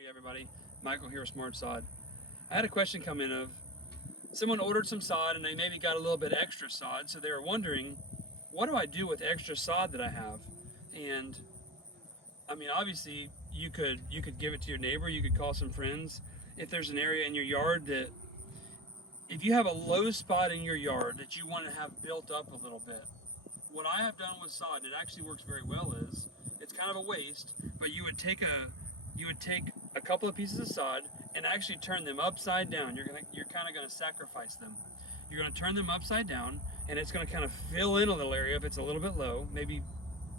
morning, everybody. Michael here with Smart Sod. I had a question come in of someone ordered some sod and they maybe got a little bit extra sod, so they were wondering, what do I do with extra sod that I have? And I mean, obviously, you could give it to your neighbor, you could call some friends. If there's an area in your yard that, if you have a low spot in your yard that you want to have built up a little bit, what I have done with sod, it actually works very well, is it's kind of a waste, but you would take a couple of pieces of sod and actually turn them upside down. You're kind of gonna sacrifice them. You're gonna turn them upside down, and it's gonna kind of fill in a little area if it's a little bit low. Maybe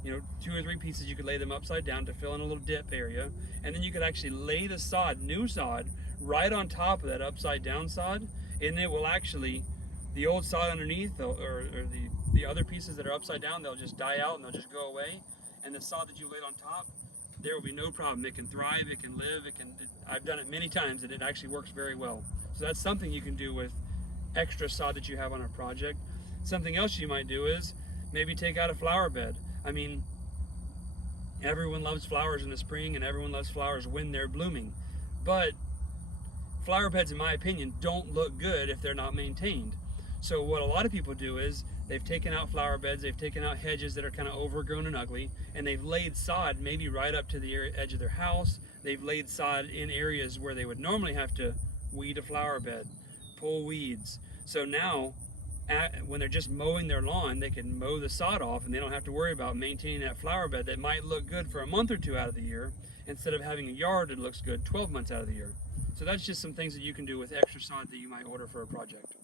2 or 3 pieces, you could lay them upside down to fill in a little dip area, and then you could actually lay the sod, new sod, right on top of that upside down sod, and it will actually, the old sod underneath, or the other pieces that are upside down, they'll just die out and they'll just go away, and the sod that you laid on top, there will be no problem. It can thrive, it can live, I've done it many times and it actually works very well. So that's something you can do with extra sod that you have on a project. Something else you might do is maybe take out a flower bed. I mean, everyone loves flowers in the spring and everyone loves flowers when they're blooming. But flower beds, in my opinion, don't look good if they're not maintained. So what a lot of people do is they've taken out flower beds, they've taken out hedges that are kind of overgrown and ugly, and they've laid sod maybe right up to the edge of their house. They've laid sod in areas where they would normally have to weed a flower bed, pull weeds. So now, when they're just mowing their lawn, they can mow the sod off and they don't have to worry about maintaining that flower bed that might look good for a month or two out of the year, instead of having a yard that looks good 12 months out of the year. So that's just some things that you can do with extra sod that you might order for a project.